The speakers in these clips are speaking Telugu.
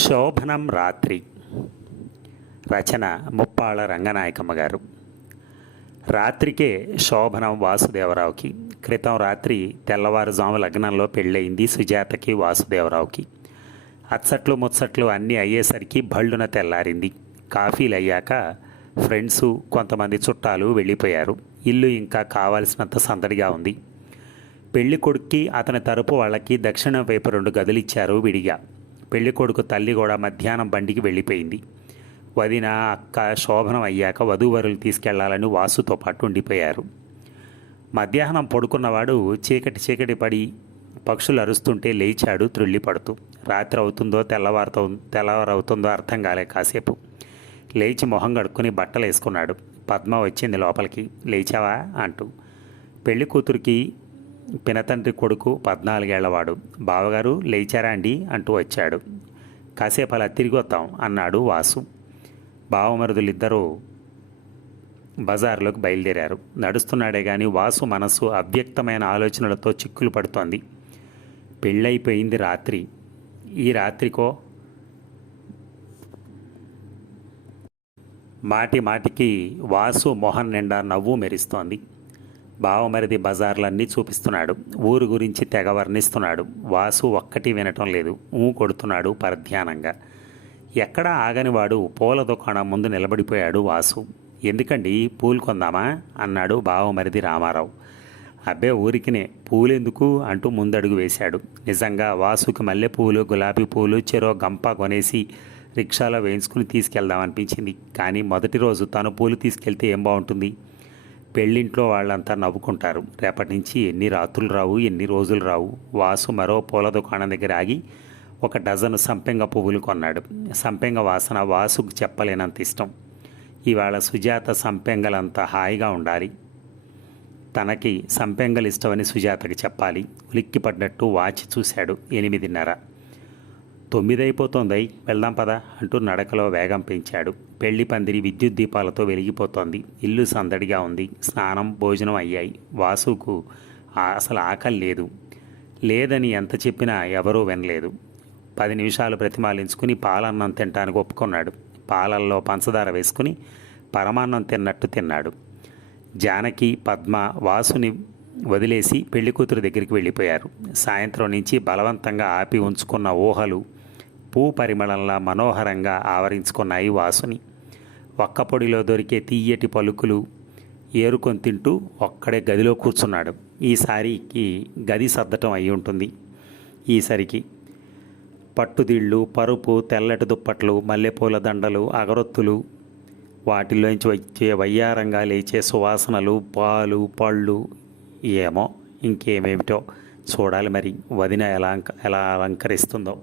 శోభనం రాత్రి. రచన ముప్పాళ్ళ రంగనాయకమ్మ గారు. రాత్రికే శోభనం వాసుదేవరావుకి. క్రితం రాత్రి తెల్లవారుజాము లగ్నంలో పెళ్ళయింది సుజాతకి వాసుదేవరావుకి. అచ్చట్లు ముచ్చట్లు అన్నీ అయ్యేసరికి భళ్ళున తెల్లారింది. కాఫీలు అయ్యాక ఫ్రెండ్సు కొంతమంది చుట్టాలు వెళ్ళిపోయారు. ఇల్లు ఇంకా కావాల్సినంత సందడిగా ఉంది. పెళ్లి కొడుక్కి అతని తరపు వాళ్ళకి దక్షిణం వైపు 2 గదులు ఇచ్చారు విడిగా. పెళ్లి కొడుకు తల్లి కూడా మధ్యాహ్నం బండికి వెళ్ళిపోయింది. వదిన అక్క శోభనం అయ్యాక వధూవరులు తీసుకెళ్లాలని వాసుతో పాటు ఉండిపోయారు. మధ్యాహ్నం పడుకున్నవాడు చీకటి పడి పక్షులు అరుస్తుంటే లేచాడు త్రుళ్ళిపడుతూ. రాత్రి అవుతుందో తెల్లవారవుతుందో అర్థం కాలే. కాసేపు లేచి మొహం కడుక్కుని బట్టలు వేసుకున్నాడు. పద్మ వచ్చింది లోపలికి. లేచావా అంటూ. పెళ్లి కూతురికి పినతండ్రి కొడుకు 14 ఏళ్లవాడు. బావగారు లేచారా అండి అంటూ వచ్చాడు. కాసేపు అలా తిరిగి వద్దాం అన్నాడు వాసు. బావమరుదులిద్దరూ బజార్లోకి బయలుదేరారు. నడుస్తున్నాడే కానీ వాసు మనస్సు అవ్యక్తమైన ఆలోచనలతో చిక్కులు పడుతోంది. పెళ్ళైపోయింది రాత్రి. ఈ రాత్రికో మాటికి వాసు మొహం నిండా నవ్వు మెరుస్తోంది. బావమరిది బజార్లన్నీ చూపిస్తున్నాడు. ఊరు గురించి తెగ వర్ణిస్తున్నాడు. వాసు ఒక్కటి వినటం లేదు. కొడుతున్నాడు పరధ్యానంగా. ఎక్కడా ఆగనివాడు పూల దుకాణం ముందు నిలబడిపోయాడు వాసు. ఎందుకండి పూలు కొందామా అన్నాడు బావమరిది రామారావు. అబ్బే ఊరికినే, పూలెందుకు అంటూ ముందడుగు వేశాడు. నిజంగా వాసుకి మల్లెపూలు గులాబీ పూలు చెరో గంప కొనేసి రిక్షాలో వేయించుకుని తీసుకెళ్దామనిపించింది. కానీ మొదటి రోజు తను పూలు తీసుకెళ్తే ఏం బాగుంటుంది? పెళ్ళింట్లో వాళ్ళంతా నవ్వుకుంటారు. రేపటి నుంచి ఎన్ని రాత్రులు రావు, ఎన్ని రోజులు రావు. వాసు మరో పూల దుకాణం దగ్గర ఆగి 1 డజను సంపెంగ పువ్వులు కొన్నాడు. సంపెంగ వాసన వాసుకు చెప్పలేనంత ఇష్టం. ఇవాళ సుజాత సంపెంగలంత హాయిగా ఉండాలి. తనకి సంపెంగలు ఇష్టమని సుజాతకి చెప్పాలి. ఉలిక్కిపడ్డట్టు వాచి చూశాడు. 8:30. 9 అయిపోతోంది, వెళ్దాం పదా అంటూ నడకలో వేగం పెంచాడు. పెళ్లి పందిరి విద్యుత్ దీపాలతో వెలిగిపోతోంది. ఇల్లు సందడిగా ఉంది. స్నానం భోజనం అయ్యాయి. వాసుకు అసలు ఆకలి లేదని ఎంత చెప్పినా ఎవరూ వినలేదు. 10 నిమిషాలు ప్రతిమాలించుకుని పాలన్నం తినటానికి ఒప్పుకున్నాడు. పాలల్లో పంచదార వేసుకుని పరమాన్నం తిన్నట్టు తిన్నాడు. జానకి పద్మ వాసుని వదిలేసి పెళ్లి కూతురు దగ్గరికి వెళ్ళిపోయారు. సాయంత్రం నుంచి బలవంతంగా ఆపి ఉంచుకున్న ఊహలు పూ పరిమళంలా మనోహరంగా ఆవరించుకున్నాయి వాసుని. ఒక్కపొడిలో దొరికే తీయటి పలుకులు ఏరుకొని తింటూ ఒక్కడే గదిలో కూర్చున్నాడు. ఈసారికి గది సర్దటం అయి ఉంటుంది. ఈసరికి పట్టుదిళ్ళు, పరుపు, తెల్లటి దుప్పట్లు, మల్లెపూల దండలు, అగరొత్తులు, వాటిల్లోంచి వచ్చే వయ్యారంగా లేచే సువాసనలు, పాలు, పళ్ళు, ఏమో ఇంకేమేమిటో చూడాలి మరి వదిన ఎలా అలంకరిస్తుందో.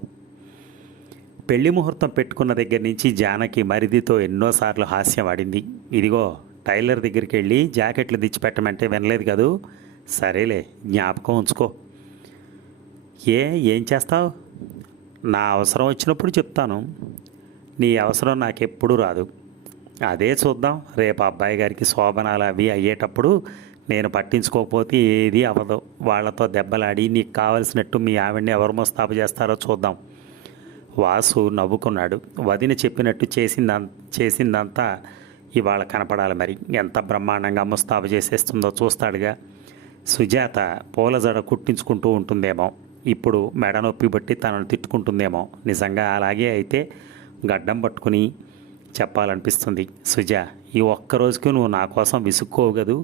పెళ్లి ముహూర్తం పెట్టుకున్న దగ్గర నుంచి జానకి మరిదితో ఎన్నోసార్లు హాస్యం ఆడింది. ఇదిగో టైలర్ దగ్గరికి వెళ్ళి జాకెట్లు తెచ్చిపెట్టమంటే వినలేదు కదూ. సరేలే, జ్ఞాపకం ఉంచుకో. ఏం చేస్తావు? నా అవసరం వచ్చినప్పుడు చెప్తాను. నీ అవసరం నాకెప్పుడు రాదు. అదే చూద్దాం. రేపు అబ్బాయి గారికి శోభనాలు అవి అయ్యేటప్పుడు నేను పట్టించుకోకపోతే ఏది అవ్వదు. వాళ్లతో దెబ్బలాడి నీకు కావలసినట్టు మీ ఆవిడ్ని ఎవరు ముస్తాబు చేస్తారో చూద్దాం. వాసు నవ్వుకున్నాడు. వదిన చెప్పినట్టు చేసిందంతా ఇవాళ కనపడాలి మరి. ఎంత బ్రహ్మాండంగా ముస్తాబు చేసేస్తుందో చూస్తాడుగా. సుజాత పూల జడ కుట్టించుకుంటూ ఉంటుందేమో. ఇప్పుడు మెడ నొప్పి బట్టి తనను తిట్టుకుంటుందేమో. నిజంగా అలాగే అయితే గడ్డం పట్టుకుని చెప్పాలనిపిస్తుంది. సుజా, ఈ ఒక్కరోజుకి నువ్వు నా కోసం విసుక్కోవు కదూ.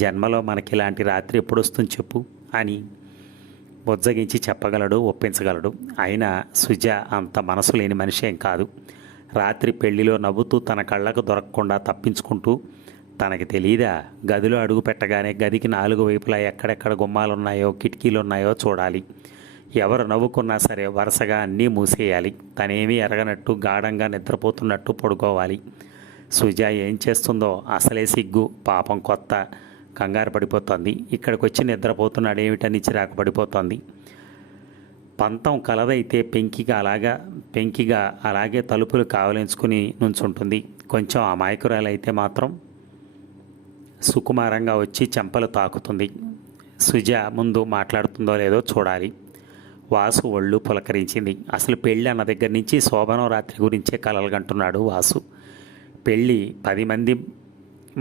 జన్మలో మనకి ఇలాంటి రాత్రి ఎప్పుడు వస్తుంది చెప్పు అని బొజ్జగించి చెప్పగలడు, ఒప్పించగలడు. అయినా సుజా అంత మనసు లేని మనిషి ఏం కాదు. రాత్రి పెళ్లిలో నవ్వుతూ తన కళ్ళకు దొరకకుండా తప్పించుకుంటూ, తనకి తెలీదా గదిలో అడుగు పెట్టగానే గదికి 4 వైపులా ఎక్కడెక్కడ గుమ్మాలున్నాయో కిటికీలున్నాయో చూడాలి. ఎవరు నవ్వుకున్నా సరే వరుసగా అన్నీ మూసేయాలి. తనేమీ ఎరగనట్టు గాఢంగా నిద్రపోతున్నట్టు పడుకోవాలి. సుజా ఏం చేస్తుందో అసలే సిగ్గు. పాపం కొత్త కంగారు పడిపోతోంది. ఇక్కడికి వచ్చి నిద్రపోతున్నాడు ఏమిటని చిరాకు పడిపోతోంది. పంతం కలదైతే పెంకిగా అలాగే తలుపులు కావలించుకుని నుంచుంటుంది. కొంచెం అమాయకురాలైతే మాత్రం సుకుమారంగా వచ్చి చెంపలు తాకుతుంది. సుజ ముందు మాట్లాడుతుందో లేదో చూడాలి. వాసు ఒళ్ళు పులకరించింది. అసలు పెళ్ళి అన్న దగ్గర నుంచి శోభనం రాత్రి గురించే కలలు కంటున్నాడు వాసు. పెళ్ళి 10 మంది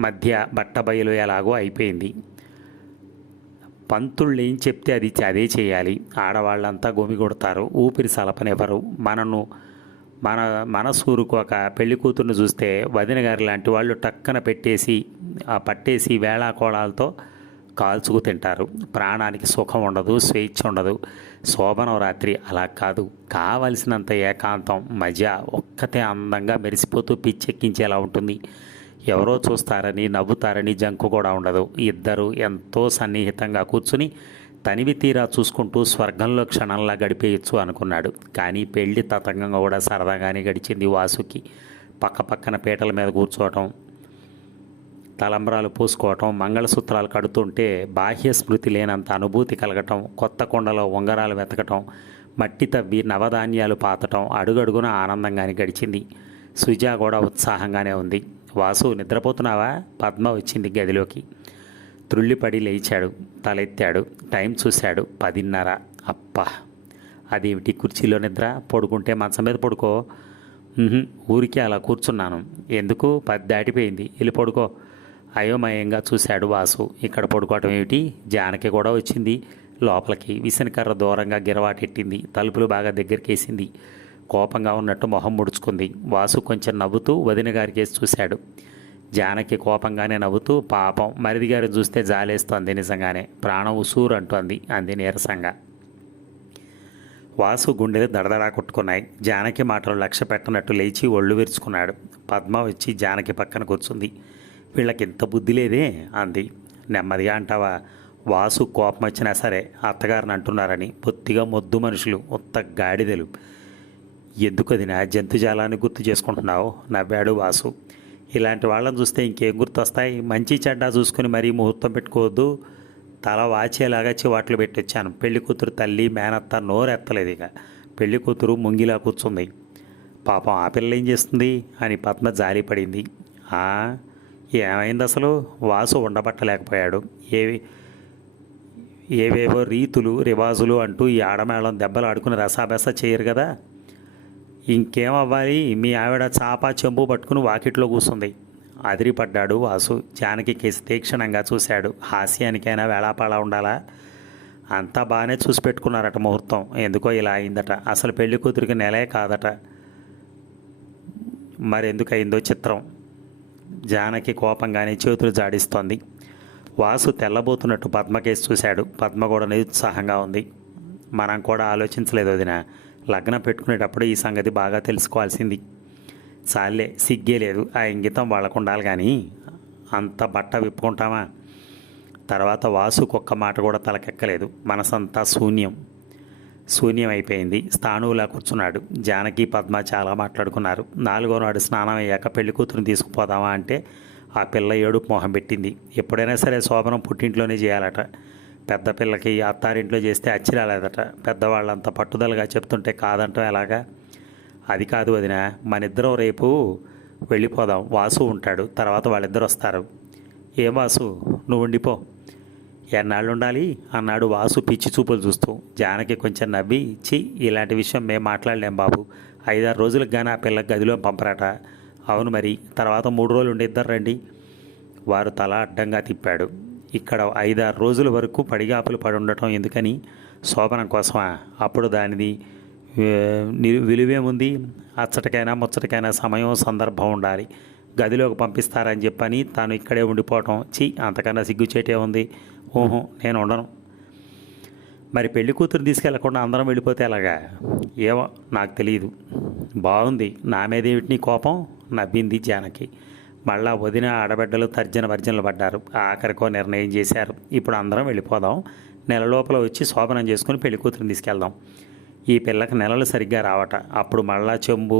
మధ్య బట్టబయలు ఎలాగో అయిపోయింది. పంతుళ్ళు ఏం చెప్తే అది అదే చేయాలి. ఆడవాళ్ళంతా గోమి కొడతారు, ఊపిరి సలపనివ్వరు. మన మనసూరుకోక పెళ్లి కూతుర్ని చూస్తే వదిన గారి లాంటి వాళ్ళు టక్కన పట్టేసి వేళాకోళాలతో కాల్చుకు తింటారు. ప్రాణానికి సుఖం ఉండదు, స్వేచ్ఛ ఉండదు. శోభనం రాత్రి అలా కాదు. కావలసినంత ఏకాంతం, మజా, ఒక్కతే అందంగా మెరిసిపోతూ పిచ్చెక్కించేలా ఉంటుంది. ఎవరో చూస్తారని నవ్వుతారని జంకు కూడా ఉండదు. ఇద్దరు ఎంతో సన్నిహితంగా కూర్చుని తనివి తీరా చూసుకుంటూ స్వర్గంలో క్షణంలా గడిపేయచ్చు అనుకున్నాడు. కానీ పెళ్లి తతంగంగా కూడా సరదాగానే గడిచింది వాసుకి. పక్కపక్కన పీటల మీద కూర్చోవటం, తలంబ్రాలు పూసుకోవటం, మంగళసూత్రాలు కడుతుంటే బాహ్య స్మృతి లేనంత అనుభూతి కలగటం, కొత్త కొండలో ఉంగరాలు వెతకటం, మట్టి తవ్వి నవధాన్యాలు పాతటం అడుగడుగున ఆనందంగానే గడిచింది. సుజ కూడా ఉత్సాహంగానే ఉంది. వాసు, నిద్రపోతున్నావా? పద్మ వచ్చింది గదిలోకి. త్రుళ్ళిపడి లేచాడు, తలెత్తాడు, టైం చూశాడు. 10:30. అప్పా, అదేమిటి కుర్చీలో నిద్ర? పడుకుంటే మంచం మీద పడుకో. ఊరికే అలా కూర్చున్నాను. ఎందుకు? 10 దాటిపోయింది, వెళ్ళి పడుకో. అయోమయంగా చూశాడు వాసు. ఇక్కడ పడుకోవటం ఏమిటి? జానకి కూడా వచ్చింది లోపలికి. విసనకర్ర దూరంగా గిరవాటెట్టింది. తలుపులు బాగా దగ్గరికేసింది. కోపంగా ఉన్నట్టు మొహం ముడుచుకుంది. వాసు కొంచెం నవ్వుతూ వదిన గారి కేసి చూశాడు. జానకి కోపంగానే నవ్వుతూ, పాపం మరిది గారిని చూస్తే జాలేస్తోంది. నిజంగానే ప్రాణం ఉసూరు అంటోంది అంది నీరసంగా. వాసు గుండెలు దడదడా కొట్టుకున్నాయి. జానకి మాటలు లక్ష్య పెట్టనట్టు లేచి ఒళ్ళు విరుచుకున్నాడు. పద్మ వచ్చి జానకి పక్కన కూర్చుంది. వీళ్ళకి ఇంత బుద్ధి లేదే అంది. నెమ్మదిగా అంటావా? వాసు కోపం వచ్చినా సరే అత్తగారిని అంటున్నారని. బొత్తిగా మొద్దు మనుషులు, ఉత్త గాడిదలు. ఎందుకది నా జంతుజాలాన్ని గుర్తు చేసుకుంటున్నావు? నవ్వాడు వాసు. ఇలాంటి వాళ్ళని చూస్తే ఇంకేం గుర్తొస్తాయి? మంచి చెడ్డ చూసుకుని మరీ ముహూర్తం పెట్టుకోవద్దు. తల వాచేలాగా చివాట్లు పెట్టొచ్చాను. పెళ్లి కూతురు తల్లి మేనత్త నోరెత్తలేదు. ఇక పెళ్లి కూతురు ముంగిలా కూర్చుంది. పాపం ఆ పిల్ల ఏం చేస్తుంది అని పద్మ జాలిపడింది. ఏమైంది అసలు? వాసు ఉండబట్టలేకపోయాడు. ఏవేవో రీతులు రివాజులు అంటూ ఈ ఆడమేళం దెబ్బలు ఆడుకుని రసాబెస చేయరు కదా. ఇంకేమవ్వాలి? మీ ఆవిడ చాప చెంబు పట్టుకుని వాకిట్లో కూర్చుంది. అదిరిపడ్డాడు వాసు. జానకి కేసి తీక్షణంగా చూశాడు. హాస్యానికైనా వేళాపాళా ఉండాలా? అంతా బాగానే చూసి పెట్టుకున్నారట ముహూర్తం. ఎందుకో ఇలా అయిందట. అసలు పెళ్లి కూతురికి నెలే కాదట. మరెందుకు అయిందో చిత్రం. జానకి కోపంగానే చేతులు జాడిస్తోంది. వాసు తెల్లబోతున్నట్టు పద్మకేసి చూశాడు. పద్మ కూడా నిరుత్సాహంగా ఉంది. మనం కూడా ఆలోచించలేదు వదిన. లగ్నం పెట్టుకునేటప్పుడు ఈ సంగతి బాగా తెలుసుకోవాల్సింది. చాలే, సిగ్గే లేదు. ఆ ఇంగితం వాళ్ళకు ఉండాలి కానీ అంత బట్ట విప్పుకుంటామా? తర్వాత వాసుకు ఒక్క మాట కూడా తలకెక్కలేదు. మనసంతా శూన్యం అయిపోయింది. స్థాణువులా కూర్చున్నాడు. జానకి పద్మ చాలా మాట్లాడుకున్నారు. 4వ నాడు స్నానం అయ్యాక పెళ్లి కూతురుని తీసుకుపోదామా అంటే ఆ పిల్ల ఏడుపు మొహం పెట్టింది. ఎప్పుడైనా సరే శోభనం పుట్టింట్లోనే చేయాలట. పెద్ద పిల్లకి అత్తారింట్లో చేస్తే అచ్చిరాలేదట. పెద్దవాళ్ళంతా పట్టుదలగా చెప్తుంటే కాదంటాం ఎలాగా? అది కాదు వదిన, మనిద్దరం రేపు వెళ్ళిపోదాం. వాసు ఉంటాడు, తర్వాత వాళ్ళిద్దరు వస్తారు. ఏం వాసు, నువ్వు ఉండిపో. ఎన్నాళ్ళు ఉండాలి అన్నాడు వాసు పిచ్చి చూపులు చూస్తూ. జానకి కొంచెం నవ్వి, ఇలాంటి విషయం మేము మాట్లాడలేం బాబు. 5-6 రోజులకు కానీ ఆ పిల్లకి గదిలో పంపరాట. అవును మరి, తర్వాత 3 రోజులు ఉండిద్దరు రండి. వారు తల అడ్డంగా తిప్పాడు. ఇక్కడ 5-6 రోజుల వరకు పడిగాపులు పడి ఉండటం ఎందుకని? శోభనం కోసమా? అప్పుడు దానిది విలువేముంది? అచ్చటికైనా ముచ్చటికైనా సమయం సందర్భం ఉండాలి. గదిలోకి పంపిస్తారని చెప్పని తాను ఇక్కడే ఉండిపోవటం అంతకన్నా సిగ్గుచేటే ఉంది. నేను ఉండను. మరి పెళ్లి కూతురు తీసుకెళ్లకుండా అందరం వెళ్ళిపోతే ఎలాగా? ఏమో నాకు తెలియదు. బాగుంది. నా మీదేమిటి నీ కోపం? నవ్వింది జానకి. మళ్ళా వదిన ఆడబిడ్డలు తర్జనభర్జనలు పడ్డారు. ఆఖరికో నిర్ణయం చేశారు. ఇప్పుడు అందరం వెళ్ళిపోదాం. నెల లోపల వచ్చి శోభనం చేసుకుని పెళ్లి కూతురుని తీసుకెళ్దాం. ఈ పిల్లకి నెలలు సరిగ్గా రావట. అప్పుడు మళ్ళా చెంబు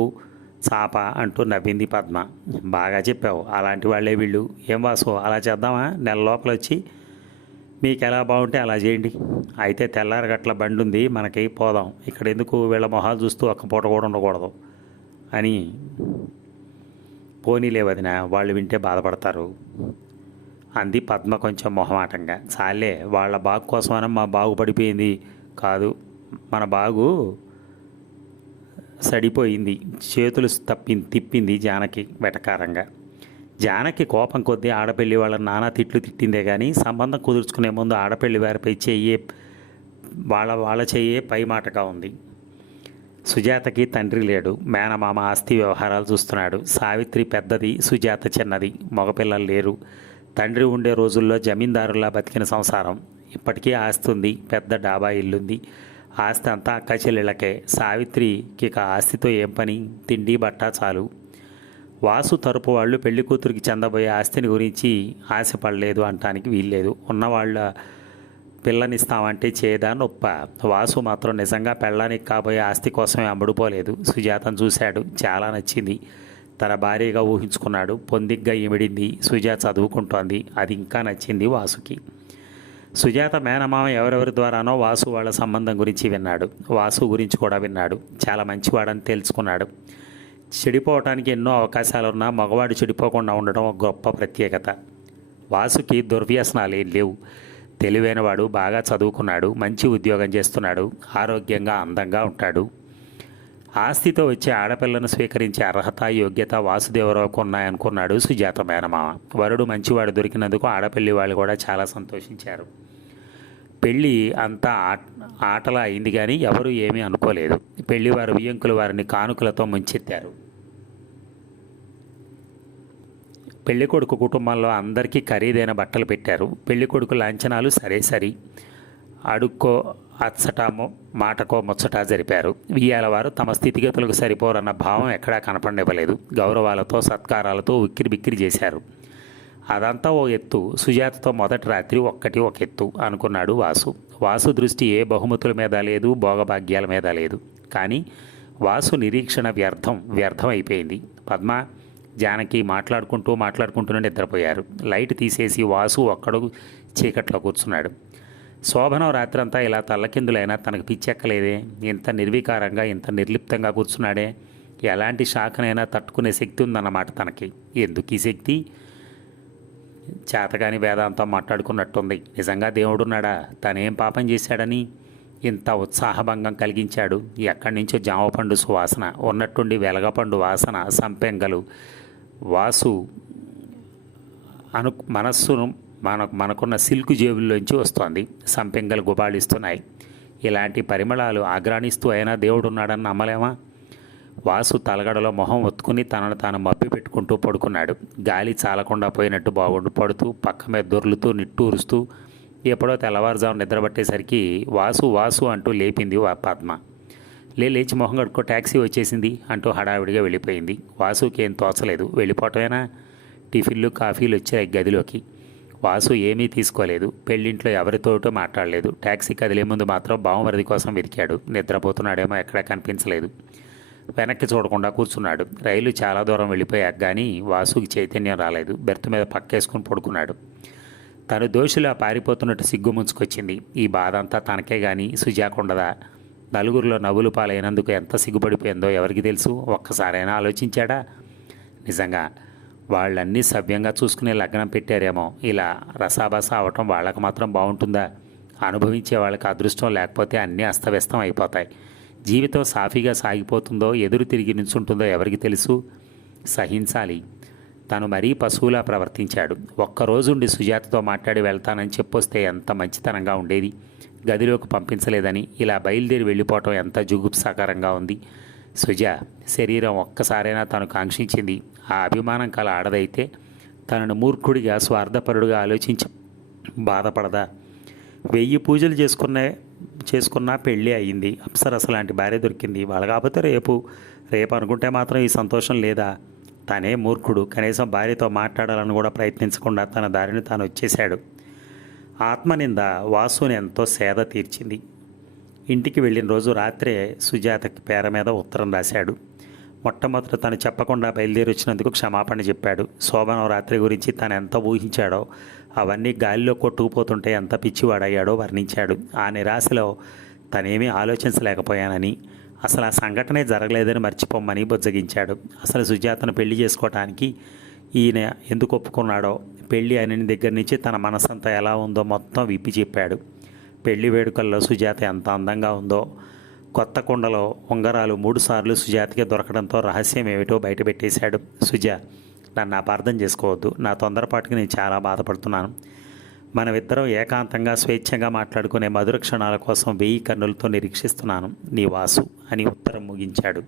చాప అంటూ నవ్వింది పద్మ. బాగా చెప్పావు. అలాంటి వాళ్ళే వీళ్ళు. ఏం వాసు, అలా చేద్దామా? నెల లోపల వచ్చి మీకు ఎలా బాగుంటే అలా చేయండి. అయితే తెల్లారగట్ల బండి ఉంది, మనకి పోదాం. ఇక్కడ ఎందుకు వీళ్ళ మొహాలు చూస్తూ ఒక్క పూట కూడా ఉండకూడదు అని. పోనీలే వదిన, వాళ్ళు వింటే బాధపడతారు. అంది పద్మ కొంచెం మొహమాటంగా. చాలే, వాళ్ళ బాగు కోసమైనా మా బాగుపడిపోయింది కాదు, మన బాగు సడిపోయింది. చేతులు తిప్పింది జానకి వెటకారంగా. జానకి కోపం కొద్దీ ఆడపెళ్లి వాళ్ళ నానా తిట్లు తిట్టిందే కానీ సంబంధం కుదుర్చుకునే ముందు ఆడపెళ్లి వారిపై వాళ్ళ చెయ్యే పై మాటగా ఉంది. సుజాతకి తండ్రి లేడు. మేనమామ ఆస్తి వ్యవహారాలు చూస్తున్నాడు. సావిత్రి పెద్దది, సుజాత చిన్నది. మగపిల్లలు లేరు. తండ్రి ఉండే రోజుల్లో జమీందారులా బతికిన సంసారం. ఇప్పటికీ ఆస్తి ఉంది. పెద్ద డాబా ఇల్లుంది. ఆస్తి అంతా అక్క చెల్లెళ్ళకే. సావిత్రికి ఇక ఆస్తితో ఏం పని? తిండి బట్ట చాలు. వాసు తరపు వాళ్ళు పెళ్లి కూతురికి చెందబోయే ఆస్తిని గురించి ఆశపడలేదు అంటానికి వీల్లేదు. ఉన్నవాళ్ళ పిల్లనిస్తామంటే చేయదా నొప్ప. వాసు మాత్రం నిజంగా పెళ్ళానికి కాబోయే ఆస్తి కోసమే అమ్ముడుపోలేదు. సుజాతను చూశాడు. చాలా నచ్చింది. తన భార్యగా ఊహించుకున్నాడు. పొందిగ్గా ఇమిడింది. సుజాత చదువుకుంటోంది. అది ఇంకా నచ్చింది వాసుకి. సుజాత మేనమామ ఎవరెవరి ద్వారానో వాసు వాళ్ళ సంబంధం గురించి విన్నాడు. వాసు గురించి కూడా విన్నాడు. చాలా మంచివాడని తెలుసుకున్నాడు. చెడిపోవటానికి ఎన్నో అవకాశాలున్నా మగవాడు చెడిపోకుండా ఉండడం ఒక గొప్ప ప్రత్యేకత. వాసుకి దుర్వ్యసనాలు ఏం లేవు. తెలివైనవాడు, బాగా చదువుకున్నాడు, మంచి ఉద్యోగం చేస్తున్నాడు, ఆరోగ్యంగా అందంగా ఉంటాడు. ఆస్తితో వచ్చే ఆడపిల్లను స్వీకరించే అర్హత, యోగ్యత వాసుదేవరావుకు ఉన్నాయనుకున్నాడు సుజాత మేనమామ. వరుడు మంచివాడు దొరికినందుకు ఆడపిల్లి వాళ్ళు కూడా చాలా సంతోషించారు. పెళ్ళి అంతా ఆటలా అయింది కానీ ఎవరూ ఏమీ అనుకోలేదు. పెళ్లివారు వియ్యంకులు వారిని కానుకలతో ముంచెత్తారు. పెళ్ళికొడుకు కుటుంబంలో అందరికీ ఖరీదైన బట్టలు పెట్టారు. పెళ్ళికొడుకు లాంఛనాలు సరి అడుక్కో అచ్చటామో మాటకో ముచ్చటా జరిపారు. వియ్యాల వారు తమ స్థితిగతులకు సరిపోరన్న భావం ఎక్కడా కనపడనివ్వలేదు. గౌరవాలతో సత్కారాలతో ఉక్కిరి బిక్కిరి చేశారు. అదంతా ఓ ఎత్తు. సుజాతతో మొదటి రాత్రి ఒక ఎత్తు అనుకున్నాడు వాసు. వాసు దృష్టి ఏ బహుమతుల మీద లేదు, భోగభాగ్యాల మీద లేదు. కానీ వాసు నిరీక్షణ వ్యర్థమైపోయింది. పద్మ, జానకి మాట్లాడుకుంటూనే నిద్రపోయారు. లైట్ తీసేసి వాసు ఒక్కడు చీకట్లో కూర్చున్నాడు. శోభనం రాత్రంతా ఇలా తల్లకిందులైనా తనకు పిచ్చెక్కలేదే. ఇంత నిర్వికారంగా, ఇంత నిర్లిప్తంగా కూర్చున్నాడే. ఎలాంటి షాక్నైనా తట్టుకునే శక్తి ఉందన్నమాట తనకి. ఎందుకు ఈ శక్తి? చేతగాని వేదాంతం మాట్లాడుకున్నట్టుంది. నిజంగా దేవుడున్నాడా? తనేం పాపం చేశాడని ఇంత ఉత్సాహభంగం కలిగించాడు? ఎక్కడి నుంచో జామపండు సువాసన, ఉన్నట్టుండి వెలగపండు వాసన, సంపెంగలు. వాసు మనస్సును మనకున్న సిల్క్ జేబుల్లోంచి వస్తోంది. సంపెంగలు గుబాళిస్తున్నాయి. ఇలాంటి పరిమళాలు ఆగ్రాణిస్తూ అయినా దేవుడున్నాడని నమ్మలేమా? వాసు తలగడలో మొహం ఒత్తుకుని తనను తాను మప్పి పెట్టుకుంటూ పడుకున్నాడు. గాలి చాలకుండా పోయినట్టు పడుతూ పక్క మీద దొర్లుతూ నిట్టూరుస్తూ ఎప్పుడో తెల్లవారుజాము నిద్రపట్టేసరికి వాసు అంటూ లేపింది పద్మ. లేచి మొహం కడుక్కో, ట్యాక్సీ వచ్చేసింది అంటూ హడావిడిగా వెళ్ళిపోయింది. వాసుకి ఏం తోచలేదు. వెళ్ళిపోవటమేనా? టిఫిన్లు కాఫీలు వచ్చాయి గదిలోకి. వాసు ఏమీ తీసుకోలేదు. పెళ్ళింట్లో ఎవరితోటో మాట్లాడలేదు. ట్యాక్సీ కదిలే ముందు మాత్రం బావమరిది కోసం వెతికాడు. నిద్రపోతున్నాడేమో ఎక్కడా కనిపించలేదు. వెనక్కి చూడకుండా కూర్చున్నాడు. రైలు చాలా దూరం వెళ్ళిపోయాక కానీ వాసుకి చైతన్యం రాలేదు. బెర్త్ మీద పక్కేసుకుని పడుకున్నాడు. తను దోషిలా పారిపోతున్నట్టు సిగ్గు ముంచుకొచ్చింది. ఈ బాధ అంతా తనకే కానీ సుజాకుండదా? నలుగురిలో నవ్వులు పాలైనందుకు ఎంత సిగ్గుపడిపోయిందో ఎవరికి తెలుసు? ఒక్కసారైనా ఆలోచించాడా? నిజంగా వాళ్ళన్నీ సవ్యంగా చూసుకునే లగ్నం పెట్టారేమో. ఇలా రసాబసా అవటం వాళ్ళకు మాత్రం బాగుంటుందా? అనుభవించే వాళ్ళకి అదృష్టం లేకపోతే అన్నీ అస్తవ్యస్తం అయిపోతాయి. జీవితం సాఫీగా సాగిపోతుందో ఎదురు తిరిగి నిల్చుంటుందో ఎవరికి తెలుసు? సహించాలి. తను మరీ పశువులా ప్రవర్తించాడు. ఒక్కరోజుండి సుజాతతో మాట్లాడి వెళ్తానని చెప్పొస్తే ఎంత మంచితనంగా ఉండేది. గదిలోకి పంపించలేదని ఇలా బయలుదేరి వెళ్ళిపోవటం ఎంత జుగుప్సాకరంగా ఉంది. సుజా శరీరం ఒక్కసారైనా తను కాంక్షించింది. ఆ అభిమానం కల ఆడదైతే తనను మూర్ఖుడిగా, స్వార్థపరుడుగా ఆలోచించి బాధపడదా? 1000 పూజలు చేసుకున్నా పెళ్ళి అయ్యింది. అప్సరస లాంటి భార్య దొరికింది. వాళ్ళ కాకపోతే రేపు అనుకుంటే మాత్రం ఈ సంతోషం లేదా? తనే మూర్ఖుడు. కనీసం భార్యతో మాట్లాడాలని కూడా ప్రయత్నించకుండా తన దారిని తాను వచ్చేశాడు. ఆత్మనింద వాసుని ఎంతో సేద తీర్చింది. ఇంటికి వెళ్ళిన రోజు రాత్రే సుజాతకి పేర మీద ఉత్తరం రాశాడు. మొట్టమొదట తను చెప్పకుండా బయలుదేరి వచ్చినందుకు క్షమాపణ చెప్పాడు. శోభనం రాత్రి గురించి తను ఎంత ఊహించాడో, అవన్నీ గాలిలో కొట్టుకుపోతుంటే ఎంత పిచ్చివాడయ్యాడో వర్ణించాడు. ఆ నిరాశలో తనేమీ ఆలోచించలేకపోయానని, అసలు ఆ సంఘటనే జరగలేదని మర్చిపోమ్మని బుజ్జగించాడు. అసలు సుజాతను పెళ్లి చేసుకోవటానికి ఈయన ఎందుకు ఒప్పుకున్నాడో, పెళ్ళి అయిన దగ్గర నుంచి తన మనసంతా ఎలా ఉందో మొత్తం విప్పి చెప్పాడు. పెళ్లి వేడుకల్లో సుజాత ఎంత అందంగా ఉందో, కొత్త కుండలో ఉంగరాలు 3 సార్లు సుజాతకి దొరకడంతో రహస్యం ఏమిటో బయటపెట్టేశాడు. సుజా, నన్ను అపార్థం చేసుకోవద్దు. నా తొందరపాటుకి నేను చాలా బాధపడుతున్నాను. మనమిద్దరం ఏకాంతంగా స్వేచ్ఛగా మాట్లాడుకునే మధుర క్షణాల కోసం 1000 కన్నులతో నిరీక్షిస్తున్నాను. నీ వాసు అని ఉత్తరం ముగించాడు.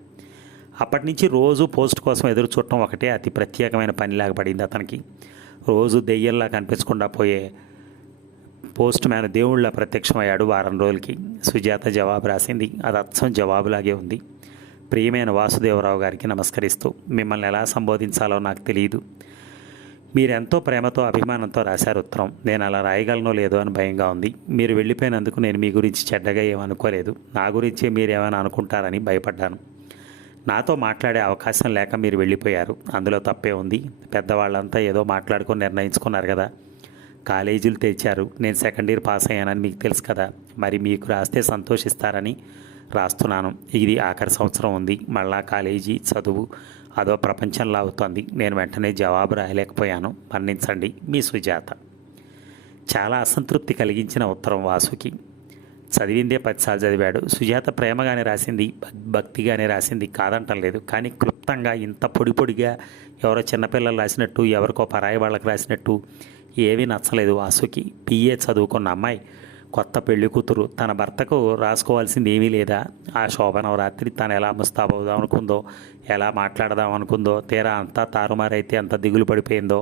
అప్పటి నుంచి రోజు పోస్ట్ కోసం ఎదురు చూడటం ఒకటే అతి ప్రత్యేకమైన పనిలాగా పడింది అతనికి. రోజు దెయ్యంలా కనిపించకుండా పోయే పోస్ట్ మ్యాన్ దేవుళ్ళ ప్రత్యక్షమయ్యాడు వారం రోజులకి. సుజాత జవాబు రాసింది. అది అచ్చం జవాబులాగే ఉంది. ప్రియమైన వాసుదేవరావు గారికి నమస్కరిస్తూ, మిమ్మల్ని ఎలా సంబోధించాలో నాకు తెలియదు. మీరెంతో ప్రేమతో అభిమానంతో రాశారు ఉత్తరం. నేను అలా రాయగలనో లేదో అని భయంగా ఉంది. మీరు వెళ్ళిపోయినందుకు నేను మీ గురించి చెడ్డగా ఏమనుకోలేదు. నా గురించి మీరేమైనా అనుకుంటారని భయపడ్డాను. నాతో మాట్లాడే అవకాశం లేక మీరు వెళ్ళిపోయారు. అందులో తప్పే ఉంది. పెద్దవాళ్ళంతా ఏదో మాట్లాడుకొని నిర్ణయించుకున్నారు కదా. కాలేజీలు తెచ్చారు. నేను సెకండ్ ఇయర్ పాస్ అయ్యానని మీకు తెలుసు కదా. మరి మీకు రాస్తే సంతోషిస్తారని రాస్తున్నాను. ఇది ఆఖరి సంవత్సరం ఉంది. మళ్ళా కాలేజీ చదువు అదో ప్రపంచంలా అవుతోంది. నేను వెంటనే జవాబు రాయలేకపోయాను. మన్నించండి, మీ సుజాత. చాలా అసంతృప్తి కలిగించిన ఉత్తరం వాసుకి. చదివిందే 10 సార్లు చదివాడు. సుజాత ప్రేమగానే రాసింది, భక్తిగానే రాసింది, కాదంటం లేదు. కానీ క్లుప్తంగా ఇంత పొడి పొడిగా ఎవరో చిన్నపిల్లలు రాసినట్టు, ఎవరికో పరాయి వాళ్ళకి రాసినట్టు ఏమీ నచ్చలేదు వాసుకి. పిఏ చదువుకున్న అమ్మాయి, కొత్త పెళ్లి కూతురు, తన భర్తకు రాసుకోవాల్సింది ఏమీ లేదా? ఆ శోభనం రాత్రి తను ఎలా ముస్తాబవుదాం అనుకుందో, ఎలా మాట్లాడదాం అనుకుందో, తీరా అంతా తారుమారైతే ఎంత దిగులు పడిపోయిందో,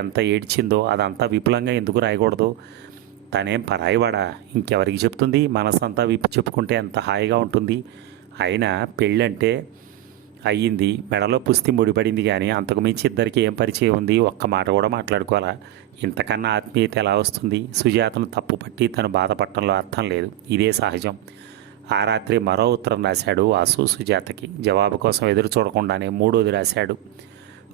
ఎంత ఏడ్చిందో, అదంతా విపులంగా ఎందుకు రాయకూడదు? తనేం పరాయివాడా? ఇంకెవరికి చెప్తుంది? మనసంతా విప్పి చెప్పుకుంటే ఎంత హాయిగా ఉంటుంది. అయినా పెళ్ళంటే అయ్యింది, మెడలో పుస్తి ముడిపడింది. కానీ అంతకుమించి ఇద్దరికి ఏం పరిచయం ఉంది? ఒక్క మాట కూడా మాట్లాడుకోవాలా? ఇంతకన్నా ఆత్మీయత ఎలా వస్తుంది? సుజాతను తప్పు పట్టి తను బాధపడటంలో అర్థం లేదు. ఇదే సహజం. ఆ రాత్రి మరో ఉత్తరం రాశాడు వాసు సుజాతకి. జవాబు కోసం ఎదురు చూడకుండానే 3వది రాశాడు.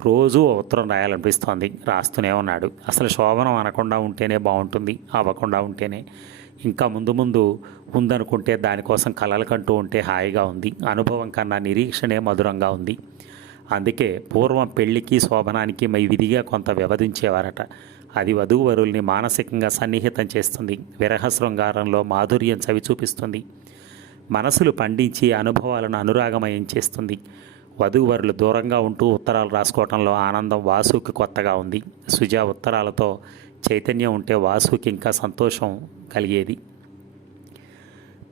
రోజూ ఉత్తరం రాయాలనిపిస్తోంది. రాస్తూనే ఉన్నాడు. అసలు శోభనం అనకుండా ఉంటేనే బాగుంటుంది, అవ్వకుండా ఉంటేనే. ఇంకా ముందు ముందు ఉందనుకుంటే దానికోసం కలలు కంటూ ఉంటే హాయిగా ఉంది. అనుభవం కన్నా నిరీక్షణే మధురంగా ఉంది. అందుకే పూర్వం పెళ్లికి శోభనానికి విధిగా కొంత వ్యవధించేవారట. అది వధూవరుల్ని మానసికంగా సన్నిహితం చేస్తుంది. విరహ శృంగారంలో మాధుర్యం చవి చూపిస్తుంది. మనసులు పండించి అనుభవాలను అనురాగమయం చేస్తుంది. వధూవరులు దూరంగా ఉంటూ ఉత్తరాలు రాసుకోవటంలో ఆనందం వాసుకి కొత్తగా ఉంది. సుజా ఉత్తరాలతో చైతన్యం ఉంటే వాసుకి ఇంకా సంతోషం కలిగేది.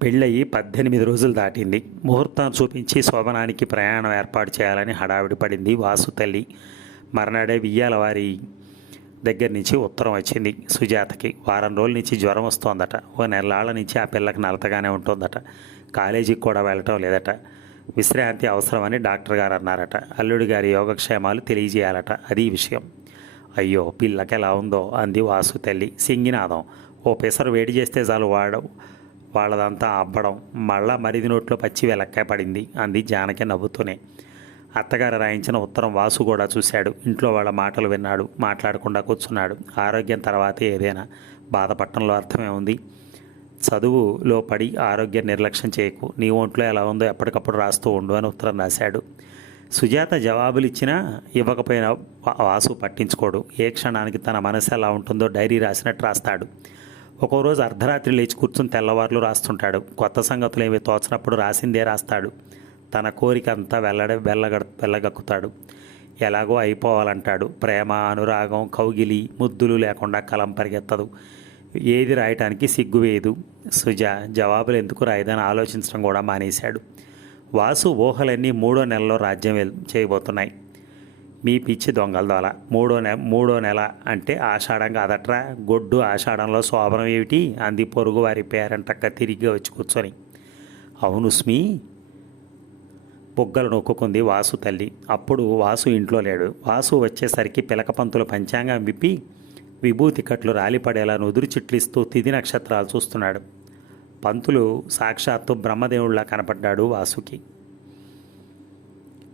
పెళ్ళయి 18 రోజులు దాటింది. ముహూర్తం చూపించి శోభనానికి ప్రయాణం ఏర్పాటు చేయాలని హడావిడి పడింది వాసు తల్లి. మర్నాడే వియ్యాల వారి దగ్గర నుంచి ఉత్తరం వచ్చింది సుజాతకి. వారం రోజుల నుంచి జ్వరం వస్తోందట. ఓ నెలల నుంచి ఆ పిల్లకి నలతగానే ఉంటుందట. కాలేజీకి కూడా వెళ్ళటం లేదట. విశ్రాంతి అవసరమని డాక్టర్ గారు అన్నారట. అల్లుడి గారి యోగక్షేమాలు తెలియజేయాలట. అది విషయం. అయ్యో, పిల్లకి ఎలా ఉందో అంది వాసు తల్లి సింగినాదం. ఓ పెసరు వేడి చేస్తే చాలు వాళ్ళదంతా అబ్బడం. మళ్ళా మరిది నోట్లో పచ్చి వెలక్కాయ పడింది అంది జానకి నవ్వుతూనే. అత్తగారు రాయించిన ఉత్తరం వాసు కూడా చూశాడు. ఇంట్లో వాళ్ళ మాటలు విన్నాడు. మాట్లాడకుండా కూర్చున్నాడు. ఆరోగ్యం తర్వాతే ఏదైనా. బాధపడటంలో అర్థమే ఉంది. చదువులో పడి ఆరోగ్యం నిర్లక్ష్యం చేయకు. నీ ఒంట్లో ఎలా ఉందో ఎప్పటికప్పుడు రాస్తూ ఉండు అని ఉత్తరం రాశాడు. సుజాత జవాబులు ఇచ్చినా ఇవ్వకపోయినా వాసు పట్టించుకోడు. ఏ క్షణానికి తన మనసు ఎలా ఉంటుందో డైరీ రాసినట్టు రాస్తాడు. ఒక్కో రోజు అర్ధరాత్రి లేచి కూర్చుని తెల్లవార్లు రాస్తుంటాడు. కొత్త సంగతులు ఏమి తోచినప్పుడు రాసిందే రాస్తాడు. తన కోరిక అంతా వెళ్ళగక్కుతాడు. ఎలాగో అయిపోవాలంటాడు. ప్రేమ, అనురాగం, కౌగిలి, ముద్దులు లేకుండా కలం పరిగెత్తదు. ఏది రాయటానికి సిగ్గువేయదు. సుజా జవాబులు ఎందుకు రాయదని ఆలోచించడం కూడా మానేశాడు. వాసు ఊహలన్నీ 3వ నెలలో రాజ్యం చేయబోతున్నాయి. మీ పిచ్చి దొంగల దోల. మూడో నెల అంటే ఆషాఢం కాదట్రా. గొడ్డు ఆషాఢంలో శోభనం ఏమిటి అంది పొరుగు వారి పేరంటక్క తిరిగి వచ్చి కూర్చొని. అవును స్మీ, బుగ్గలు నొక్కుంది వాసు తల్లి. అప్పుడు వాసు ఇంట్లో లేడు. వాసు వచ్చేసరికి పిలక పంతులు పంచాంగం విప్పి విభూతి కట్లు రాలిపడేలా నుదురు చిట్లిస్తూ తిథి నక్షత్రాలు చూస్తున్నాడు. పంతులు సాక్షాత్తు బ్రహ్మదేవుళ్లా కనపడ్డాడు వాసుకి.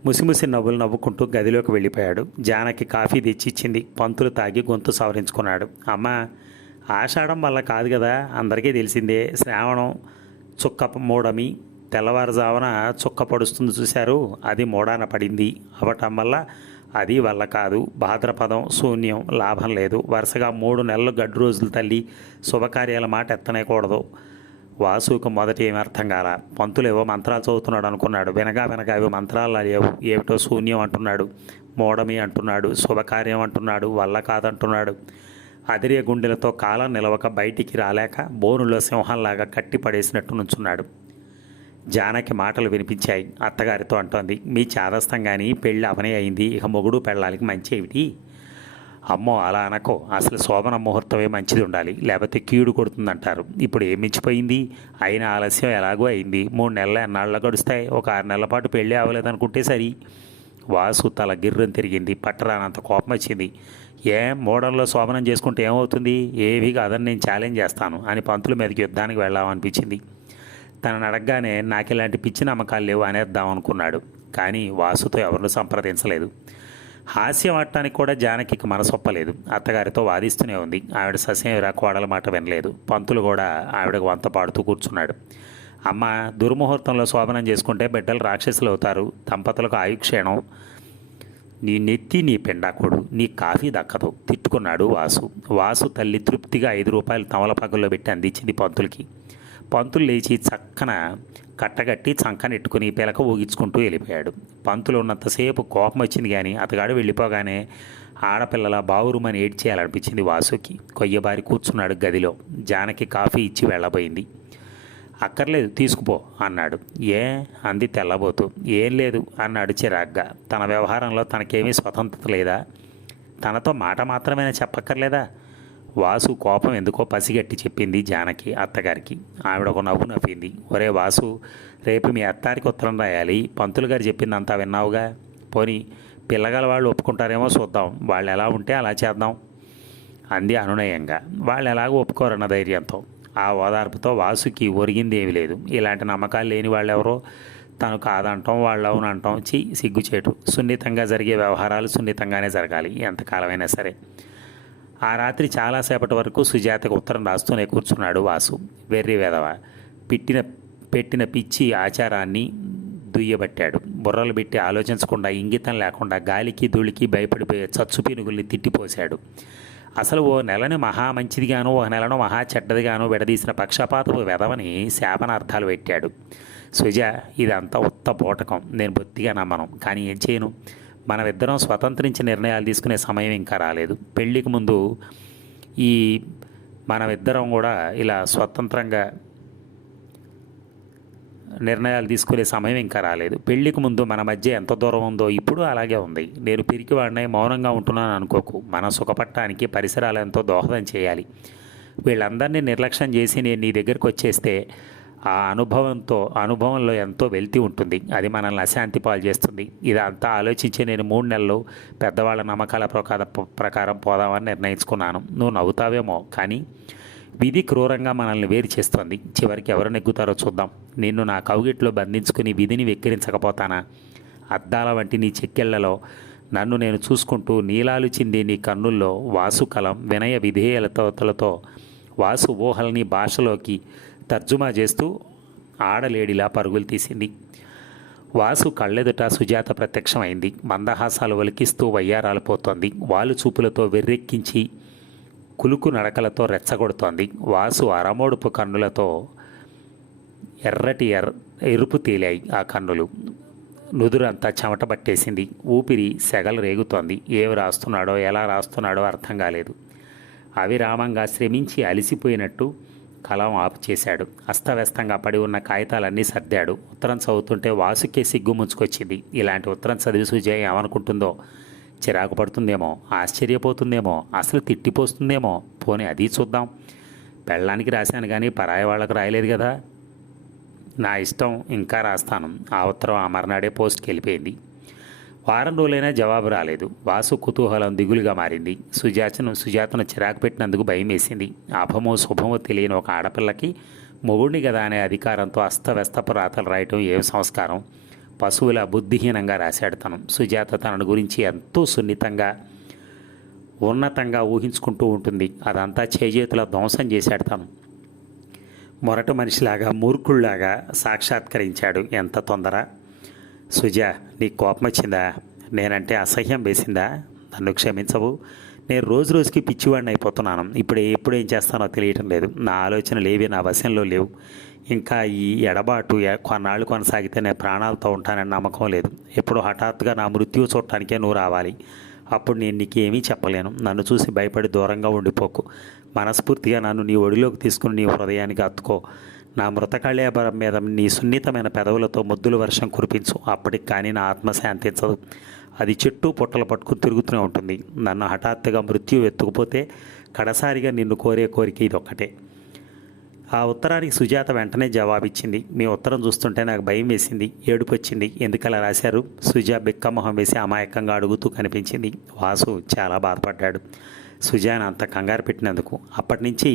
ముసిముసి నవ్వులు నవ్వుకుంటూ గదిలోకి వెళ్ళిపోయాడు. జానకి కాఫీ తెచ్చిచ్చింది. పంతులు తాగి గొంతు సవరించుకున్నాడు. అమ్మ, ఆషాఢం వల్ల కాదు కదా, అందరికీ తెలిసిందే. శ్రావణం చుక్క మూడమి, తెల్లవారుజామున చుక్క పడుస్తుంది చూశారు, అది మూడాన పడింది అవటం వల్ల అది వల్ల కాదు. భాద్రపదం శూన్యం, లాభం లేదు. వరుసగా 3 నెలలు గడ్డు రోజులు తల్లి, శుభకార్యాల మాట ఎత్తనేకూడదు. వాసుకు మొదట ఏమీ అర్థం కాల. పంతులేవో మంత్రాలు చదువుతున్నాడు అనుకున్నాడు. వినగా వినగా అవి మంత్రాలు లేవు. ఏమిటో శూన్యం అంటున్నాడు, మోడమి అంటున్నాడు, శుభకార్యం అంటున్నాడు, వల్ల కాదంటున్నాడు. అదిరే గుండెలతో కాలం నిలవక బయటికి రాలేక బోనులో సింహంలాగా కట్టి పడేసినట్టు నుంచున్నాడు. జానకి మాటలు వినిపించాయి. అత్తగారితో అంటోంది, మీ చాదస్తం కానీ పెళ్ళి అవనే అయింది, ఇక మొగుడు పెళ్ళాలికి మంచి ఏమిటి? అమ్మో అలా అనకో, అసలు శోభన ముహూర్తమే మంచిది ఉండాలి, లేకపోతే కీడు కొడుతుందంటారు. ఇప్పుడు ఏం మించిపోయింది? అయిన ఆలస్యం ఎలాగో అయింది. 3 నెలలు ఎన్నాళ్ళ గడుస్తాయి? ఒక 6 నెలల పాటు పెళ్ళి అవ్వలేదనుకుంటే సరి. వాసు తల గిర్రం తిరిగింది. పట్టరానంత కోపం వచ్చింది. మోడల్లో శోభనం చేసుకుంటే ఏమవుతుంది? ఏమీ కాదని నేను ఛాలెంజ్ చేస్తాను అని పంతుల మీదకి యుద్ధానికి వెళ్దామనిపించింది. తనని అడగగానే నాకు ఇలాంటి పిచ్చి నమ్మకాలు లేవు అనేద్దాం అనుకున్నాడు. కానీ వాసుతో ఎవరిని సంప్రదించలేదు. హాస్యం ఆడటానికి కూడా జానకికి మనసొప్పలేదు. అత్తగారితో వాదిస్తూనే ఉంది. ఆవిడ ససేమిరా కోడల మాట వినలేదు. పంతులు కూడా ఆవిడకు వంత పాడుతూ కూర్చున్నాడు. అమ్మ, దుర్ముహూర్తంలో శోభనం చేసుకుంటే బిడ్డలు రాక్షసులు అవుతారు, దంపతులకు ఆయుక్షేణం, నీ నెత్తి నీ పిండాకుడు, నీ కాఫీ దక్కదు తిట్టుకున్నాడు వాసు. వాసు తల్లి తృప్తిగా 5 రూపాయలు తమలపాకుల్లో పెట్టి అందించింది పంతులకి. పంతులు లేచి చక్కన కట్టగట్టి చంకనెట్టుకుని పిలక ఊగించుకుంటూ వెళ్ళిపోయాడు. పంతులు ఉన్నంతసేపు కోపం వచ్చింది, కానీ అతగాడు వెళ్ళిపోగానే ఆడపిల్లల బావురుమని ఏడ్చేయాలనిపించింది వాసుకి. కొయ్యబారి కూర్చున్నాడు గదిలో. జానకి కాఫీ ఇచ్చి వెళ్ళబోయింది. అక్కర్లేదు తీసుకుపో అన్నాడు. అంది తెల్లబోతూ. ఏం లేదు అన్నాడు చిరాగ్గా. తన వ్యవహారంలో తనకేమీ స్వతంత్రత లేదా? తనతో మాట మాత్రమే చెప్పక్కర్లేదా? వాసు కోపం ఎందుకో పసిగట్టి చెప్పింది జానకి అత్తగారికి. ఆవిడ ఒక నవ్వు నవ్వింది. ఒరే వాసు, రేపు మీ అత్తారికి ఉత్తరం రాయాలి. పంతులు గారు చెప్పిందంతా విన్నావుగా. పోనీ పిల్లగల వాళ్ళు ఒప్పుకుంటారేమో చూద్దాం, వాళ్ళు ఎలా ఉంటే అలా చేద్దాం అంది అనునయంగా. వాళ్ళు ఎలాగో ఒప్పుకోరన్న ధైర్యంతో. ఆ ఓదార్పుతో వాసుకి ఒరిగింది ఏమీ లేదు. ఇలాంటి నమ్మకాలు లేని వాళ్ళెవరో తను కాదంటాం, వాళ్ళు అవునంటాం. సిగ్గుచేటు. సున్నితంగా జరిగే వ్యవహారాలు సున్నితంగానే జరగాలి, ఎంతకాలమైనా సరే. ఆ రాత్రి చాలాసేపటి వరకు సుజాతకు ఉత్తరం రాస్తూనే కూర్చున్నాడు వాసు. వెర్రి వెధవ పెట్టిన పిచ్చి ఆచారాన్ని దుయ్యబట్టాడు. బుర్రలు పెట్టి ఆలోచించకుండా, ఇంగితం లేకుండా గాలికి ధూళికి భయపడిపోయే చచ్చు పీనుగుల్ని తిట్టిపోశాడు. అసలు ఓ నెలని మహా మంచిదిగాను, ఒక నెలను మహా చెడ్డదిగాను విడదీసిన పక్షపాతపు వెధవని శాపనార్థాలు పెట్టాడు. సుజా, ఇదంతా ఉత్త బోటకం, నేను బొత్తిగా నమ్మను. కానీ ఏం చేయను? మనమిద్దరం స్వతంత్రించి నిర్ణయాలు తీసుకునే సమయం ఇంకా రాలేదు. పెళ్ళికి ముందు మనమిద్దరం కూడా ఇలా స్వతంత్రంగా నిర్ణయాలు తీసుకునే సమయం ఇంకా రాలేదు. పెళ్లికి ముందు మన మధ్య ఎంత దూరం ఉందో ఇప్పుడు అలాగే ఉంది. నేను పిరికివాడినై మౌనంగా ఉంటున్నాను అనుకోకు. మనం సుఖపడటానికి పరిసరాలు ఎంతో దోహదం చేయాలి. వీళ్ళందరినీ నిర్లక్ష్యం చేసి నేను నీ దగ్గరికి వచ్చేస్తే ఆ అనుభవంలో ఎంతో వెల్తి ఉంటుంది. అది మనల్ని అశాంతి పాలు చేస్తుంది. ఇదంతా ఆలోచించి నేను 3 నెలలు పెద్దవాళ్ళ నమ్మకాల ప్రకారం పోదామని నిర్ణయించుకున్నాను. నువ్వు నవ్వుతావేమో, కానీ విధి క్రూరంగా మనల్ని వేరు చేస్తోంది. చివరికి ఎవరు నెగ్గుతారో చూద్దాం. నిన్ను నా కౌగిట్లో బంధించుకుని విధిని వెక్కిరించకపోతానా? అద్దాల వంటి నీ చెక్కెళ్లలో నన్ను నేను చూసుకుంటూ నీలాలు చింది నీ కన్నుల్లో వాసు కలం వినయ విధేయలతలతో వాసు ఊహల్ని భాషలోకి తర్జుమా చేస్తూ ఆడలేడిలా పరుగులు తీసింది. వాసు కళ్ళెదుట సుజాత ప్రత్యక్షమైంది. మందహాసాలు ఒలికిస్తూ వయ్యారాలు పోతోంది. వాలు చూపులతో వెర్రెక్కించి కులుకు నడకలతో రెచ్చగొడుతోంది. వాసు అరమోడుపు కన్నులతో ఎరుపు తేలాయి ఆ కన్నులు. నుదురంతా చెమట పట్టేసింది. ఊపిరి సెగలు రేగుతోంది. ఏమి రాస్తున్నాడో ఎలా రాస్తున్నాడో అర్థం కాలేదు. అవిరామంగా శ్రమించి అలిసిపోయినట్టు కలం ఆపు చేశాడు. అస్తవ్యస్తంగా పడి ఉన్న కాగితాలన్నీ సర్దాడు. ఉత్తరం చదువుతుంటే వాసుకే సిగ్గు ముంచుకొచ్చింది. ఇలాంటి ఉత్తరం చదివి సుజయ్ ఏమనుకుంటుందో? చిరాకు పడుతుందేమో, ఆశ్చర్యపోతుందేమో, అసలు తిట్టిపోస్తుందేమో. పోనీ అది చూద్దాం. పెళ్ళానికి రాశాను కానీ పరాయి వాళ్ళకు రాయలేదు కదా. నా ఇష్టం, ఇంకా రాస్తాను. ఆ ఉత్తరం ఆ మర్నాడే పోస్ట్కి వెళ్ళిపోయింది. వారం రోజులైనా జవాబు రాలేదు. వాసు కుతూహలం దిగులుగా మారింది. సుజాతను చిరాకు పెట్టినందుకు భయం వేసింది. అభమో శుభమో తెలియని ఒక ఆడపిల్లకి మొగుడిని కదా అనే అధికారంతో అస్తవ్యస్తపు రాతలు రాయటం ఏం సంస్కారం? పశువుల బుద్ధిహీనంగా రాశాడు తను. సుజాత తనను గురించి ఎంతో సున్నితంగా ఉన్నతంగా ఊహించుకుంటూ ఉంటుంది. అదంతా చేజేతుల ధ్వంసం చేశాడు తను. మొరటి మనిషిలాగా మూర్ఖుళ్లాగా సాక్షాత్కరించాడు. ఎంత తొందర! సుజా, నీ కోపం వచ్చిందా? నేనంటే అసహ్యం వేసిందా? నన్ను క్షమించవు. నేను రోజు రోజుకి పిచ్చివాడిని అయిపోతున్నాను. ఇప్పుడు ఎప్పుడు ఏం చేస్తానో తెలియటం లేదు. నా ఆలోచనలు ఏవి నా వశంలో లేవు. ఇంకా ఈ ఎడబాటు కొన్నాళ్ళు కొనసాగితే నేను ప్రాణాలతో ఉంటానని నమ్మకం లేదు. ఎప్పుడు హఠాత్తుగా నా మృత్యువు చూడటానికే నువ్వు రావాలి. అప్పుడు నేను నీకేమీ చెప్పలేను. నన్ను చూసి భయపడి దూరంగా ఉండిపోకు. మనస్ఫూర్తిగా నన్ను నీ ఒడిలోకి తీసుకుని నీ హృదయానికి అత్తుకో. నా మృత కళేబరం మీద నీ సున్నితమైన పెదవులతో ముద్దుల వర్షం కురిపించు. అప్పటికి కానీ నా ఆత్మ శాంతించదు. అది చెట్టు పుట్టలు పట్టుకుని తిరుగుతూనే ఉంటుంది. నన్ను హఠాత్తుగా మృత్యు ఎత్తుకుపోతే కడసారిగా నిన్ను కోరే కోరిక ఇదొక్కటే. ఆ ఉత్తరానికి సుజాత వెంటనే జవాబిచ్చింది. మీ ఉత్తరం చూస్తుంటే నాకు భయం వేసింది, ఏడుపు వచ్చింది. ఎందుకలా రాశారు? సుజా బిక్కమొహం వేసి అమాయకంగా అడుగుతూ కనిపించింది. వాసు చాలా బాధపడ్డాడు సుజాను అంత కంగారు పెట్టినందుకు. అప్పటి నుంచి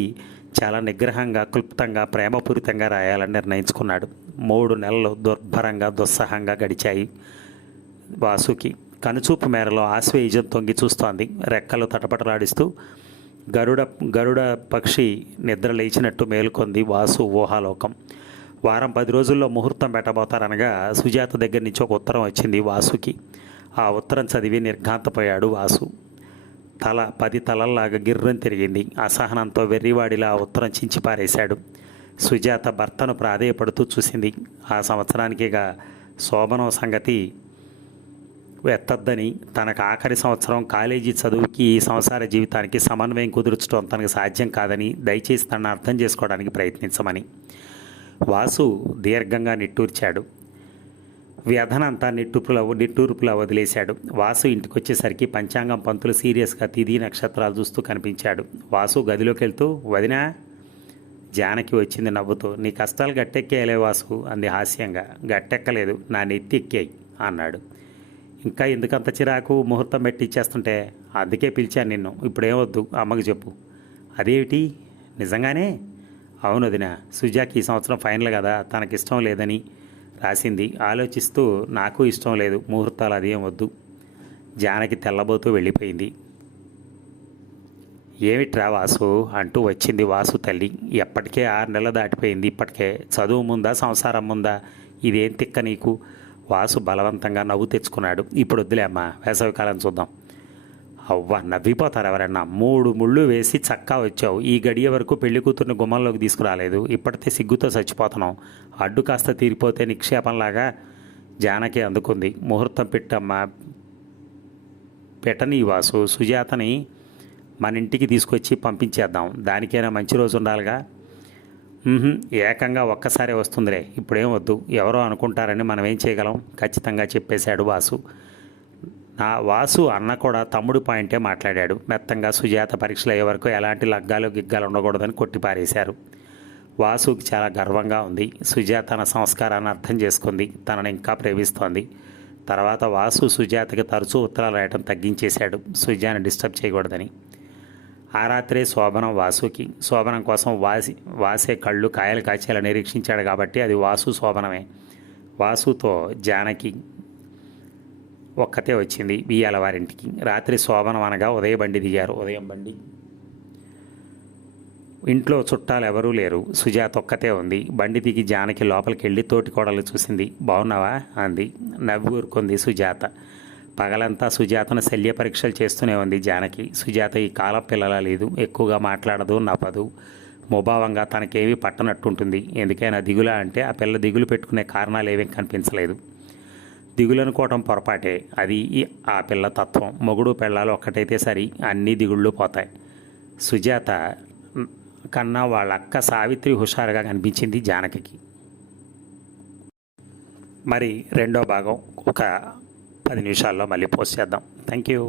చాలా నిగ్రహంగా, క్లుప్తంగా, ప్రేమపూరితంగా రాయాలని నిర్ణయించుకున్నాడు. 3 నెలలు దుర్భరంగా, దుస్సహంగా గడిచాయి వాసుకి. కనుచూపు మేరలో ఆశ్వేయుజం తొంగి చూస్తోంది. రెక్కలు తటపటలాడిస్తూ గరుడ పక్షి నిద్ర లేచినట్టు మేలుకొంది వాసు ఊహాలోకం. వారం 10 రోజుల్లో ముహూర్తం పెట్టబోతారనగా సుజాత దగ్గర నుంచి ఒక ఉత్తరం వచ్చింది వాసుకి. ఆ ఉత్తరం చదివి నిర్ఘాంతపోయాడు వాసు. తల 10 తలల్లాగా గిర్రం తిరిగింది. అసహనంతో వెర్రివాడిలా ఆ ఉత్తరం చించి పారేశాడు. సుజాత భర్తను ప్రాధేయపడుతూ చూసింది. ఆ సంవత్సరానికిగా శోభనం సంగతి ఎత్తద్దని, తనకు ఆఖరి సంవత్సరం కాలేజీ చదువుకి ఈ సంసార జీవితానికి సమన్వయం కుదుర్చడం తనకు సాధ్యం కాదని, దయచేసి తనను అర్థం చేసుకోవడానికి ప్రయత్నించమని. వాసు దీర్ఘంగా నిట్టూర్చాడు. వ్యధనంతా నిట్టూర్పులా వదిలేశాడు. వాసు ఇంటికి వచ్చేసరికి పంచాంగం పంతులు సీరియస్గా తిథి నక్షత్రాలు చూస్తూ కనిపించాడు. వాసు గదిలోకి వెళ్తూ, వదినా? జానకి వచ్చింది నవ్వుతూ. నీ కష్టాలు గట్టెక్కేయలే వాసు అంది హాస్యంగా. గట్టెక్కలేదు, నా నెత్తి ఎక్కాయి అన్నాడు. ఇంకా ఎందుకంత చిరాకు? ముహూర్తం పెట్టి ఇచ్చేస్తుంటే. అందుకే పిలిచాను నిన్ను. ఇప్పుడేమొద్దు, అమ్మకి చెప్పు. అదేమిటి? నిజంగానే? అవును వదినా, సుజాకి ఈ సంవత్సరం ఫైనల్ కదా, తనకిష్టం లేదని రాసింది. ఆలోచిస్తూ, నాకు ఇష్టం లేదు, ముహూర్తాలు అదేం వద్దు. జానకి తెల్లబోతూ వెళ్ళిపోయింది. ఏమిట్రా వాసు అంటూ వచ్చింది వాసు తల్లి. ఎప్పటికే 6 నెలలు దాటిపోయింది. ఇప్పటికే చదువు ముందా, సంసారం ముందా? ఇదేం తిక్క నీకు? వాసు బలవంతంగా నవ్వు తెచ్చుకున్నాడు. ఇప్పుడు వద్దులే అమ్మా, వేసవికాలం చూద్దాం. అవ్వ, నవ్విపోతారు ఎవరన్నా. 3 ముళ్ళు వేసి చక్కా వచ్చావు. ఈ గడియ వరకు పెళ్లి కూతుర్ని గుమ్మంలోకి తీసుకురాలేదు. ఇప్పటికే సిగ్గుతో చచ్చిపోతున్నాం. అడ్డు కాస్త తీరిపోతే నిక్షేపంలాగా. జానకి అందుకుంది. ముహూర్తం పెట్టమ్మా. పెట్టని వాసు. సుజాతని మన ఇంటికి తీసుకొచ్చి పంపించేద్దాం. దానికైనా మంచి రోజు ఉండాలిగా. ఏకంగా ఒక్కసారే వస్తుందిలే, ఇప్పుడేం వద్దు. ఎవరో అనుకుంటారని మనం ఏం చేయగలం? ఖచ్చితంగా చెప్పేశాడు వాసు. నా వాసు అన్న కూడా తమ్ముడు పాయింటే మాట్లాడాడు. మెత్తంగా సుజాత పరీక్షలు అయ్యే వరకు ఎలాంటి లగ్గాలు గిగ్గాలు ఉండకూడదని కొట్టిపారేశారు. వాసుకి చాలా గర్వంగా ఉంది. సుజాత తన సంస్కారాన్ని అర్థం చేసుకుంది. తనని ఇంకా ప్రేమిస్తోంది. తర్వాత వాసు సుజాతకి తరచూ ఉత్తరాలు రాయటం తగ్గించేశాడు, సుజాని డిస్టర్బ్ చేయకూడదని. ఆ రాత్రే శోభనం వాసుకి. శోభనం కోసం వాసే కళ్ళు కాయలు కాచేలా నిరీక్షించాడు కాబట్టి అది వాసు శోభనమే. వాసుతో జానకి ఒక్కతే వచ్చింది బియ్యాల వారింటికి. రాత్రి శోభనం అనగా ఉదయం బండి దిగారు. ఉదయం బండి ఇంట్లో చుట్టాలు ఎవరూ లేరు. సుజాత ఒక్కతే ఉంది. బండి దిగి జానకి లోపలికి వెళ్ళి తోటి కోడలు చూసింది. బాగున్నావా అంది. నవ్వు ఊరుకుంది సుజాత. పగలంతా సుజాతను శల్య పరీక్షలు చేస్తూనే ఉంది జానకి. సుజాత ఈ కాలం పిల్లలా లేదు. ఎక్కువగా మాట్లాడదు, నవ్వదు. ముభావంగా తనకేమీ పట్టనట్టుంటుంది. ఎందుకైనా దిగులా అంటే ఆ పిల్ల దిగులు పెట్టుకునే కారణాలు ఏమీ కనిపించలేదు. దిగులనుకోవటం పొరపాటే. అది ఆ పిల్ల తత్వం. మొగుడు పెళ్ళాలు ఒక్కటైతే సరి, అన్నీ దిగుళ్ళు పోతాయి. సుజాత కన్నా వాళ్ళ అక్క సావిత్రి హుషారుగా కనిపించింది జానకి. మరి 2వ భాగం ఒక 10 నిమిషాల్లో మళ్ళీ పోస్ట్ చేద్దాం. Thank you.